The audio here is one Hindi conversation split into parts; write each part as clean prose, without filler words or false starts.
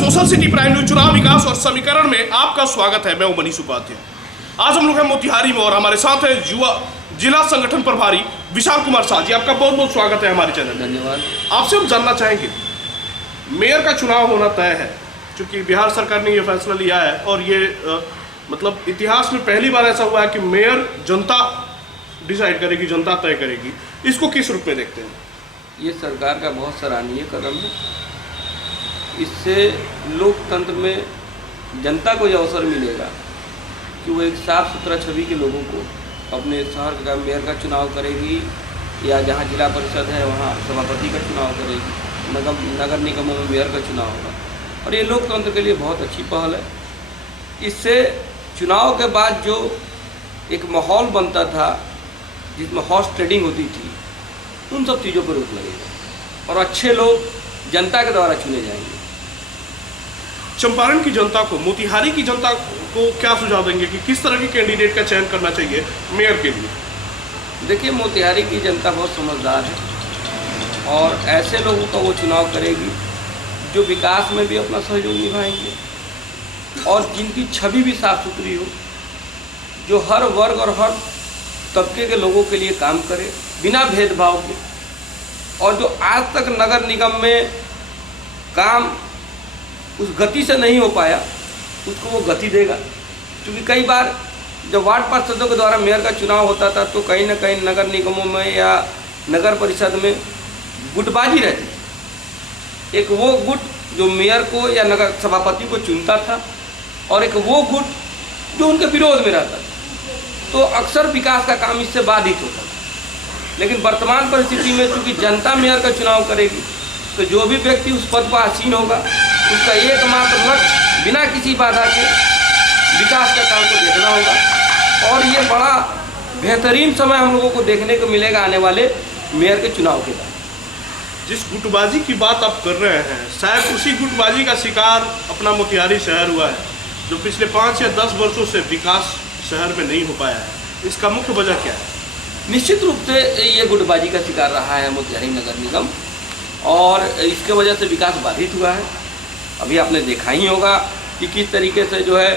सोशल सिटी प्राइम न्यूज चुनाव विकास और समीकरण में आपका स्वागत है। मैं हूं मनीष उपाध्याय। आज हम लोग हैं मोतिहारी में और हमारे साथ है युवा जिला संगठन प्रभारी विशाल कुमार शाह जी। आपका बहुत बहुत स्वागत है हमारे चैनल में। धन्यवाद। आपसे हम जानना चाहेंगे, मेयर का चुनाव होना तय है क्योंकि बिहार सरकार ने ये फैसला लिया है और ये मतलब इतिहास में पहली बार ऐसा हुआ है कि मेयर जनता डिसाइड करेगी, जनता तय करेगी। इसको किस रूप में देखते हैं? ये सरकार का बहुत सराहनीय कदम है। इससे लोकतंत्र में जनता को ये अवसर मिलेगा कि वो एक साफ सुथरा छवि के लोगों को अपने शहर का मेयर का चुनाव करेगी या जहाँ जिला परिषद है वहाँ सभापति का चुनाव करेगी, नगर निगमों में मेयर का चुनाव होगा। और ये लोकतंत्र के लिए बहुत अच्छी पहल है। इससे चुनाव के बाद जो एक माहौल बनता था जिसमें हॉर्स ट्रेडिंग होती थी, उन सब चीज़ों पर रोक लगेगा और अच्छे लोग जनता के द्वारा चुने जाएंगे। चंपारण की जनता को, मोतिहारी की जनता को क्या सुझाव देंगे कि किस तरह के कैंडिडेट का चयन करना चाहिए मेयर के लिए? देखिए, मोतिहारी की जनता बहुत समझदार है और ऐसे लोगों का वो चुनाव करेगी जो विकास में भी अपना सहयोग निभाएंगे और जिनकी छवि भी साफ सुथरी हो, जो हर वर्ग और हर तबके के लोगों के लिए काम करे बिना भेदभाव के, और जो आज तक नगर निगम में काम उस गति से नहीं हो पाया उसको वो गति देगा। क्योंकि कई बार जब वार्ड पार्षदों के द्वारा मेयर का चुनाव होता था तो कहीं ना कहीं नगर निगमों में या नगर परिषद में गुटबाजी रहती थी। एक वो गुट जो मेयर को या नगर सभापति को चुनता था और एक वो गुट जो उनके विरोध में रहता था, तो अक्सर विकास का काम इससे बाधित होता था। लेकिन वर्तमान परिस्थिति में चूँकि जनता मेयर का चुनाव करेगी तो जो भी व्यक्ति उस पद पर आसीन होगा उसका एकमात्र लक्ष्य बिना किसी बाधा के विकास का काम को देखना होगा। और ये बड़ा बेहतरीन समय हम लोगों को देखने को मिलेगा आने वाले मेयर के चुनाव के बाद। जिस गुटबाजी की बात आप कर रहे हैं, शायद उसी गुटबाजी का शिकार अपना मोतिहारी शहर हुआ है जो पिछले 5 या 10 वर्षों से विकास शहर में नहीं हो पाया है। इसका मुख्य वजह क्या है? निश्चित रूप से ये गुटबाजी का शिकार रहा है मोतिहारी नगर निगम और इसके वजह से विकास बाधित हुआ है। अभी आपने देखा ही होगा कि किस तरीके से जो है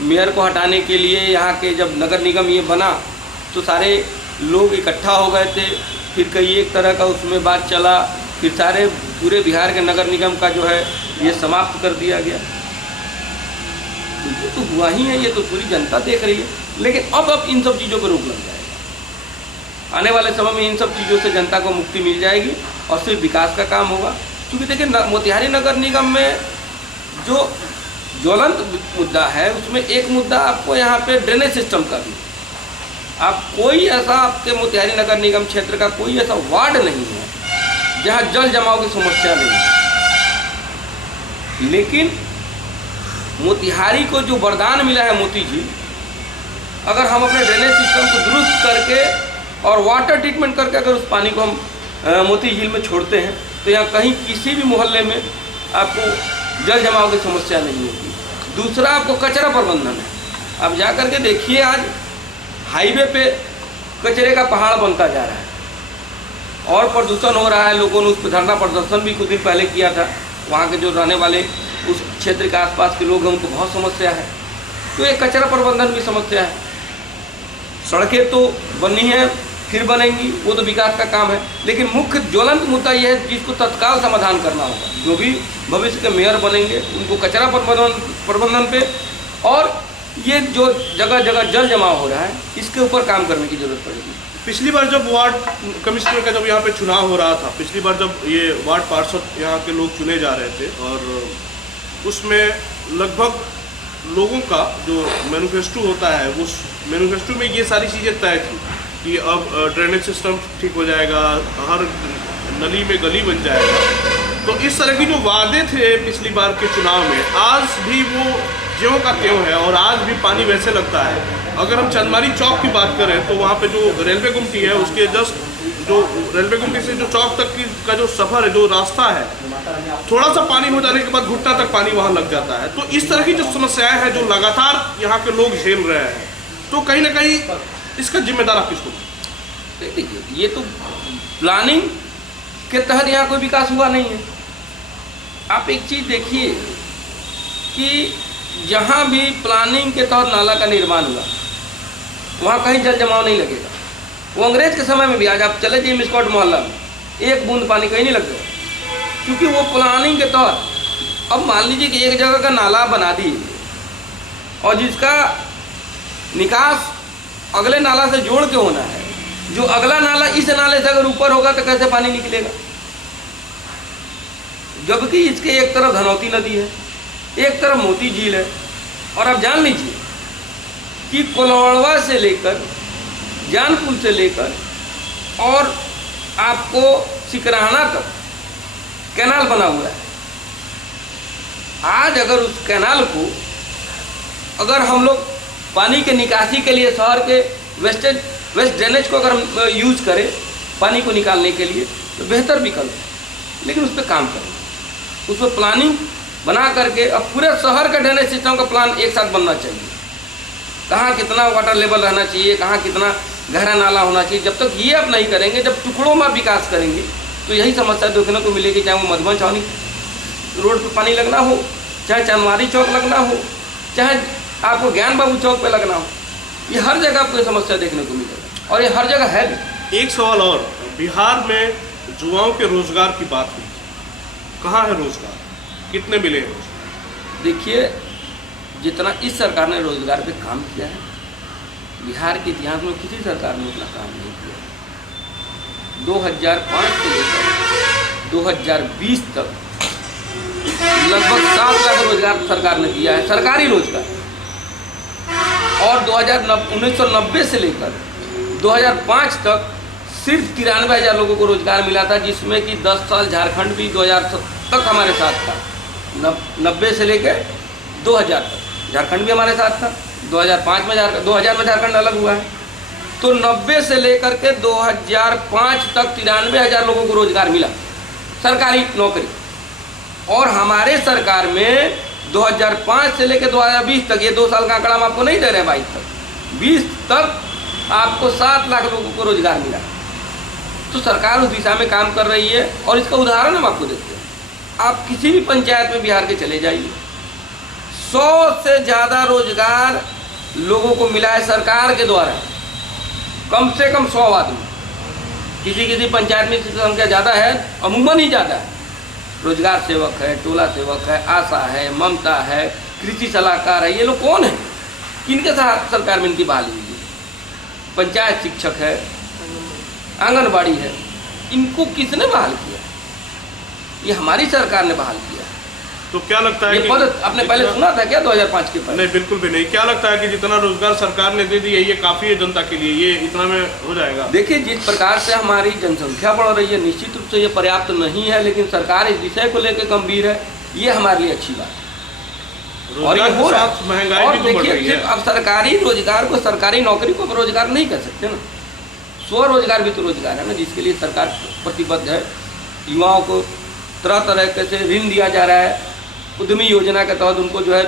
मेयर को हटाने के लिए यहाँ के जब नगर निगम ये बना तो सारे लोग इकट्ठा हो गए थे, फिर कई एक तरह का उसमें बात चला, फिर सारे पूरे बिहार के नगर निगम का जो है ये समाप्त कर दिया गया। तो ये तो हुआ ही है, ये तो पूरी जनता देख रही है। लेकिन अब इन सब चीज़ों पर रोक लग जाएगा। आने वाले समय में इन सब चीज़ों से जनता को मुक्ति मिल जाएगी और सिर्फ विकास का काम होगा। क्योंकि देखिए, मोतिहारी नगर निगम में जो ज्वलंत मुद्दा है उसमें एक मुद्दा आपको यहाँ पे ड्रेनेज सिस्टम का भी। आप कोई ऐसा आपके मोतिहारी नगर निगम क्षेत्र का कोई ऐसा वार्ड नहीं है जहाँ जल जमाव की समस्या नहीं है। लेकिन मोतिहारी को जो वरदान मिला है मोती झील, अगर हम अपने ड्रेनेज सिस्टम को दुरुस्त करके और वाटर ट्रीटमेंट करके अगर उस पानी को हम मोती झील में छोड़ते हैं तो यहाँ कहीं किसी भी मोहल्ले में आपको जल जमाव की समस्या नहीं होगी। दूसरा, आपको कचरा प्रबंधन है। आप जा कर के देखिए, आज हाईवे पे कचरे का पहाड़ बनता जा रहा है और प्रदूषण हो रहा है। लोगों ने उस पर धरना प्रदर्शन भी कुछ दिन पहले किया था। वहाँ के जो रहने वाले उस क्षेत्र के आसपास के लोग हैं उनको बहुत समस्या है। तो ये कचरा प्रबंधन भी समस्या है। सड़कें तो बनी हैं, फिर बनेंगी, वो तो विकास का काम है। लेकिन मुख्य ज्वलंत मुद्दा यह है जिसको तत्काल समाधान करना होगा। जो भी भविष्य के मेयर बनेंगे उनको कचरा प्रबंधन पे और ये जो जगह जगह जल जमाव हो रहा है इसके ऊपर काम करने की जरूरत पड़ेगी। पिछली बार जब वार्ड कमिश्नर का जब यहाँ पे चुनाव हो रहा था, पिछली बार जब ये वार्ड पार्षद यहाँ के लोग चुने जा रहे थे और उसमें लगभग लोगों का जो मैनिफेस्टो होता है उस मैनिफेस्टो में ये सारी चीज़ें तय थी कि अब ड्रेनेज सिस्टम ठीक हो जाएगा, हर नली में गली बन जाएगा। तो इस तरह की जो वादे थे पिछली बार के चुनाव में, आज भी वो ज्यों का त्यों है और आज भी पानी वैसे लगता है। अगर हम चंदमारी चौक की बात करें तो वहाँ पे जो रेलवे गुमटी है उसके जस्ट जो रेलवे गुमटी से जो चौक तक की का जो सफ़र है, जो रास्ता है, थोड़ा सा पानी हो जाने के बाद घुटना तक पानी वहाँ लग जाता है। तो इस तरह की जो समस्याएं हैं जो लगातार यहाँ के लोग झेल रहे हैं, तो कहीं ना कहीं इसका जिम्मेदार आप किसको? देखिए, ये तो प्लानिंग के तहत यहाँ कोई विकास हुआ नहीं है। आप एक चीज़ देखिए कि जहाँ भी प्लानिंग के तहत नाला का निर्माण हुआ वहाँ कहीं जल जमाव नहीं लगेगा। वो अंग्रेज के समय में भी, आज आप चले जाइए मिस्कॉट मोहल्ला में, एक बूंद पानी कहीं नहीं लगेगा, क्योंकि वो प्लानिंग के तहत। अब मान लीजिए कि एक जगह का नाला बना दिए और जिसका निकास अगले नाला से जोड़ के होना है, जो अगला नाला इस नाले से अगर ऊपर होगा तो कैसे पानी निकलेगा? जबकि इसके एक तरफ धनौती नदी है, एक तरफ मोती झील है। और आप जान लीजिए कि कोलवाड़वा से लेकर जानपुर से लेकर और आपको सिकराना तक कैनाल बना हुआ है। आज अगर उस कैनाल को अगर हम लोग पानी के निकासी के लिए शहर के वेस्ट ड्रेनेज को अगर हम यूज करें पानी को निकालने के लिए, तो बेहतर विकल्प है। लेकिन उस पर काम करें, उस पर प्लानिंग बना करके अब पूरे शहर का ड्रेनेज सिस्टम का प्लान एक साथ बनना चाहिए। कहाँ कितना वाटर लेवल रहना चाहिए, कहाँ कितना गहरा नाला होना चाहिए। जब तक ये आप नहीं करेंगे, जब टुकड़ों में विकास करेंगे, तो यही समस्या देखने को मिलेगी। चाहे वो मधुबन छावनी रोड पर पानी लगना हो, चाहे चनवारी चौक लगना हो, चाहे आपको ज्ञान बाबू चौक पे लगना हो, ये हर जगह आपको समस्या देखने को मिलेगा और ये हर जगह है भी। एक सवाल और, बिहार में युवाओं के रोजगार की बात हुई, कहाँ है रोजगार, कितने मिले हैं रोजगार? देखिए, जितना इस सरकार ने रोजगार पे काम किया है, बिहार के इतिहास में किसी सरकार ने उतना काम नहीं किया। 2005 से लेकर 2020 तक लगभग 7 लाख रोजगार सरकार ने दिया है, सरकारी रोजगार। और 1990 से लेकर 2005 तक सिर्फ 93,000 लोगों को रोजगार मिला था, जिसमें कि 10 साल झारखंड भी 2000 तक हमारे साथ था। 90 से लेकर 2000 तक झारखंड भी हमारे साथ था। 2005 में 2000 में झारखंड अलग हुआ है। तो 90 से लेकर के 2005 तक 93,000 लोगों को रोजगार मिला, सरकारी नौकरी। और हमारे सरकार में 2005 से लेकर 2020 तक, ये 2 साल का आंकड़ा हम आपको नहीं दे रहे, 22 तक 20 तक आपको 7 लाख लोगों को रोजगार मिला। तो सरकार उस दिशा में काम कर रही है। और इसका उदाहरण हम आपको देते हैं। आप किसी भी पंचायत में बिहार के चले जाइए, 100 से ज़्यादा रोजगार लोगों को मिला है सरकार के द्वारा, कम से कम 100 आदमी। किसी पंचायत में इसकी संख्या ज़्यादा है, अमूमन ही ज़्यादा है। रोजगार सेवक है, टोला सेवक है, आशा है, ममता है, कृषि सलाहकार है। ये लोग कौन है? किनके साथ सरकार में इनकी बहाली हुई है? पंचायत शिक्षक है, आंगनबाड़ी है। इनको किसने बहाल किया? ये हमारी सरकार ने बहाल किया। तो क्या लगता है कि पद आपने पहले सुना था क्या 2005 के पहले? नहीं, बिल्कुल भी नहीं। क्या लगता है कि जितना रोजगार सरकार ने दे दिया, ये काफ़ी है जनता के लिए, ये इतना में हो जाएगा? देखिए, जिस प्रकार से हमारी जनसंख्या बढ़ रही है, निश्चित रूप से ये पर्याप्त नहीं है, लेकिन सरकार इस विषय को लेकर गंभीर है, ये हमारे लिए अच्छी बात है। और ये हो रहा है। महंगाई और भी तो बढ़ रही देखिए, है। अब सरकारी रोजगार को, सरकारी नौकरी को रोजगार नहीं कर सकते ना। स्वरोजगार भी तो रोजगार है ना, जिसके लिए सरकार प्रतिबद्ध है। युवाओं को तरह तरह के से ऋण दिया जा रहा है। उद्यमी योजना के तहत उनको जो है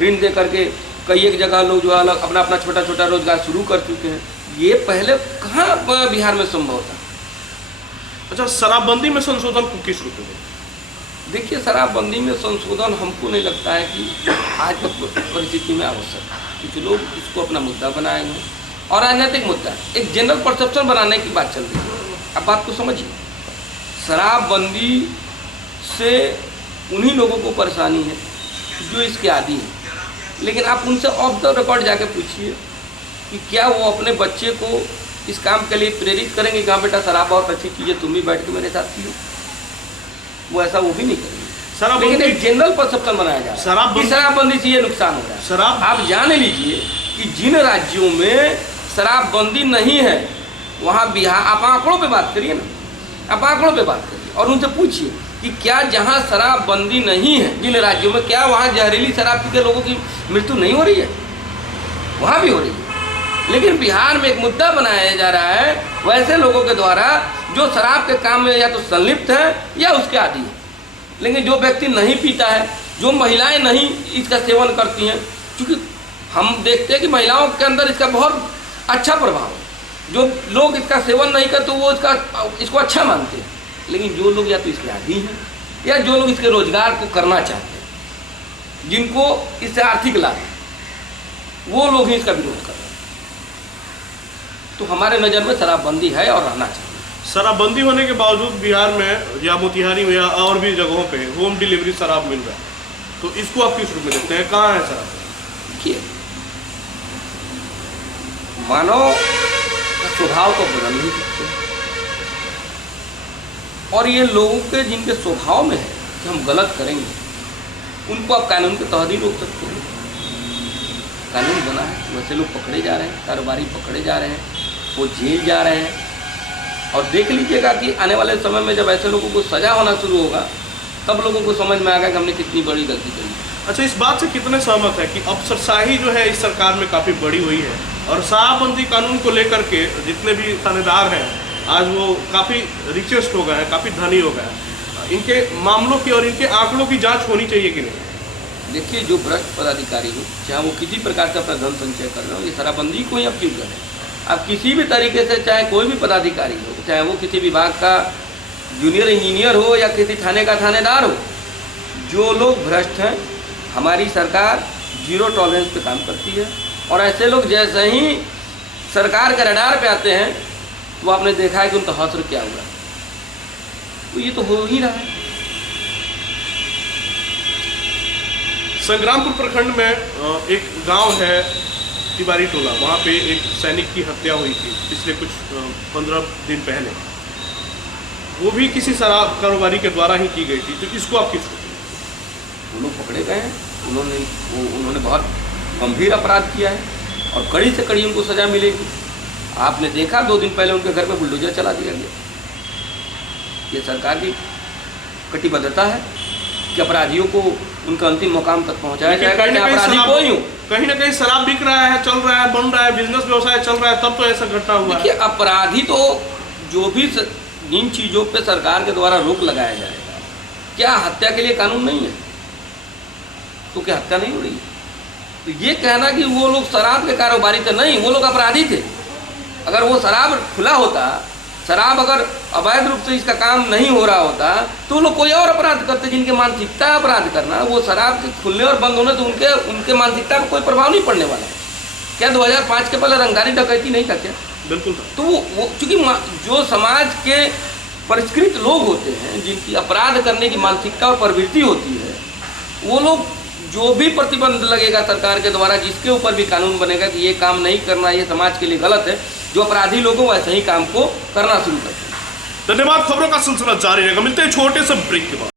ऋण दे करके कई एक जगह लोग जो है अपना अपना छोटा छोटा रोजगार शुरू कर चुके हैं। ये पहले कहाँ बिहार में संभव था? अच्छा, शराबबंदी में संशोधन को किस रूप में? देखिए, शराबबंदी में संशोधन हमको नहीं लगता है कि आज तक परिस्थिति में आवश्यक है, क्योंकि लोग इसको अपना मुद्दा बनाएंगे और राजनीतिक मुद्दा है। एक जनरल परसेप्शन बनाने की बात चल रही है। अब बात को समझिए, शराबबंदी से उन्हीं लोगों को परेशानी है जो इसके आदी हैं। लेकिन आप उनसे ऑफ द रिकॉर्ड जाके पूछिए कि क्या वो अपने बच्चे को इस काम के लिए प्रेरित करेंगे कि हाँ बेटा, शराब बहुत अच्छी चीज़ है, तुम भी बैठ के मेरे साथ पियो। वो ऐसा वो भी नहीं करेंगे। लेकिन एक जनरल परसेप्शन बनाया जा रहा है कि शराबबंदी से ये नुकसान हो रहा है। आप जान लीजिए कि जिन राज्यों में शराबबंदी नहीं है, वहाँ बिहार, आप आंकड़ों पे बात करिए ना, आप आंकड़ों पे बात करिए और उनसे पूछिए कि क्या जहाँ शराबबंदी नहीं है, जिन राज्यों में, क्या वहाँ जहरीली शराब पी के लोगों की मृत्यु नहीं हो रही है? वहाँ भी हो रही है। लेकिन बिहार में एक मुद्दा बनाया जा रहा है वैसे लोगों के द्वारा जो शराब के काम में या तो संलिप्त है या उसके आदी है। लेकिन जो व्यक्ति नहीं पीता है, जो महिलाएं नहीं इसका सेवन करती हैं, क्योंकि हम देखते हैं कि महिलाओं के अंदर इसका बहुत अच्छा प्रभाव है। जो लोग इसका सेवन नहीं करते वो इसको अच्छा मानते हैं। लेकिन जो लोग या तो इसके आदी हैं या जो लोग इसके रोजगार को करना चाहते हैं, जिनको इससे आर्थिक लाभ है, वो लोग ही इसका विरोध कर रहे हैं। तो हमारे नज़र में शराबबंदी है और रहना चाहिए। शराबबंदी होने के बावजूद बिहार में या मोतिहारी में या और भी जगहों पे होम डिलीवरी शराब मिल रहा है, तो इसको आप किस रूप में देखते हैं? कहाँ है शराब? देखिए, मानव का स्वभाव तो बदल नहीं सकते, और ये लोगों के जिनके स्वभाव में है कि हम गलत करेंगे, उनको आप कानून के तहत ही रोक सकते हैं। कानून बना है, वैसे लोग पकड़े जा रहे हैं, कारोबारी पकड़े जा रहे हैं, वो जेल जा रहे हैं। और देख लीजिएगा कि आने वाले समय में जब ऐसे लोगों को सजा होना शुरू होगा, तब लोगों को समझ में आएगा कि हमने कितनी बड़ी गलती करी। अच्छा, इस बात से कितने सहमत है कि अफसरशाही जो है इस सरकार में काफ़ी बड़ी हुई है, और शराबबंदी कानून को लेकर के जितने भी थानेदार हैं आज वो काफ़ी रिचेस्ट हो गए हैं, काफ़ी धनी हो गए हैं। इनके मामलों की और इनके आंकड़ों की जांच होनी चाहिए कि नहीं? देखिए, जो भ्रष्ट पदाधिकारी हो, चाहे वो किसी प्रकार से अपना धन संचय कर रहे हो, ये शराबबंदी को ही आप क्यों करें? आप किसी भी तरीके से, चाहे कोई भी पदाधिकारी हो, चाहे वो किसी विभाग का जूनियर इंजीनियर हो या किसी थाने का थानेदार हो, जो लोग भ्रष्ट हैं, हमारी सरकार जीरो टॉलरेंस पे काम करती है। और ऐसे लोग जैसे ही सरकार के रडार पे आते हैं, तो आपने देखा है कि उनका हौसला क्या हुआ। तो ये तो हो ही रहा है। संग्रामपुर प्रखंड में एक गांव है तिवारी टोला, वहाँ पे एक सैनिक की हत्या हुई थी पिछले कुछ 15 दिन पहले। वो भी किसी शराब कारोबारी के द्वारा ही की गई थी, तो इसको आप किस? वो लोग पकड़े गए हैं, उन्होंने बहुत गंभीर अपराध किया है और कड़ी से कड़ी उनको सजा मिलेगी। आपने देखा 2 दिन पहले उनके घर पे बुलडोजर चला दिया गया। ये सरकार की कटिबद्धता है कि अपराधियों को उनका अंतिम मुकाम तक पहुंचाया जाएगा। अपराधी कोई हूँ, कहीं ना कहीं शराब बिक रहा है, चल रहा है, बन रहा है, बिजनेस व्यवसाय चल रहा है, तब तो ऐसा घटना हुआ। देखिए, अपराधी तो जो भी इन चीज़ों पे सरकार के द्वारा रोक लगाया जाएगा। क्या हत्या के लिए कानून नहीं है? तो क्या हत्या नहीं हो रही? तो ये कहना कि वो लोग शराब के कारोबारी थे, नहीं, वो लोग अपराधी थे। अगर वो शराब खुला होता, शराब अगर अवैध रूप से इसका काम नहीं हो रहा होता, तो लोग कोई और अपराध करते जिनकी मानसिकता है अपराध करना। वो शराब के खुलने और बंद होने से उनके मानसिकता पर कोई प्रभाव नहीं पड़ने वाला है। क्या 2005 के पहले रंगदारी डकैती नहीं था क्या? बिल्कुल। तो वो चूंकि जो समाज के परिष्कृत लोग होते हैं, जिनकी अपराध करने की मानसिकता और प्रवृत्ति होती है, वो लोग जो भी प्रतिबंध लगेगा सरकार के द्वारा, जिसके ऊपर भी कानून बनेगा कि ये काम नहीं करना, ये समाज के लिए गलत है, जो अपराधी लोग वैसे ही काम को करना शुरू करते हैं। धन्यवाद। खबरों का सिलसिला जारी रहेगा, मिलते हैं छोटे से ब्रेक के बाद।